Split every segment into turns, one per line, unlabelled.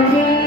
Hare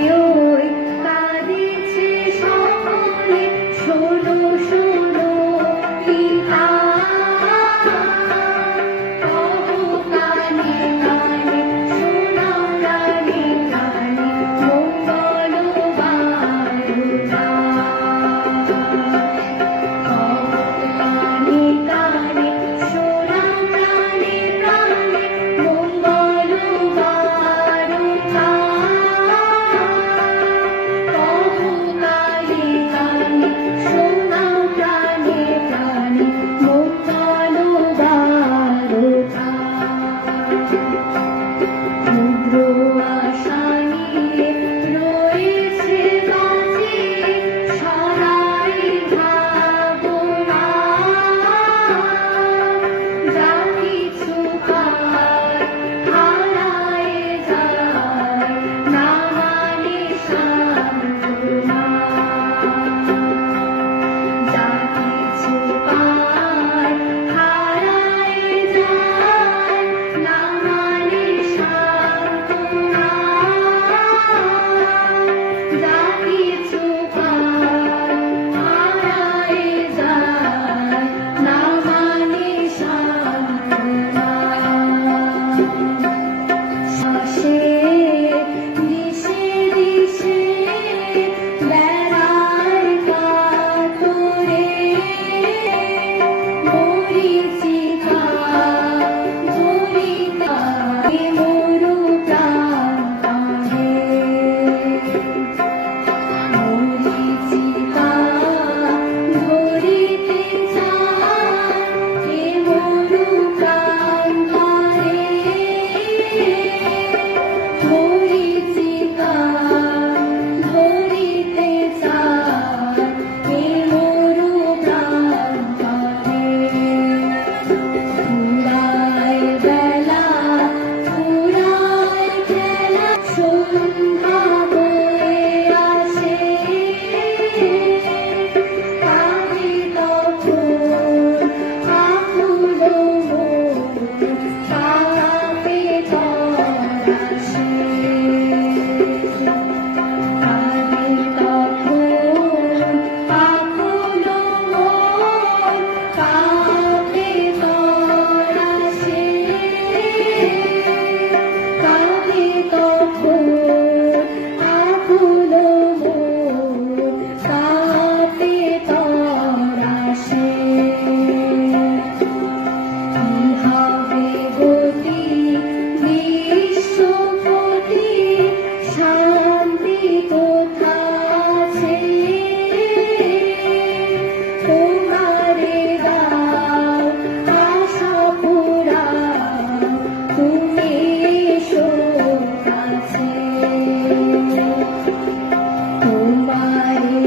Hari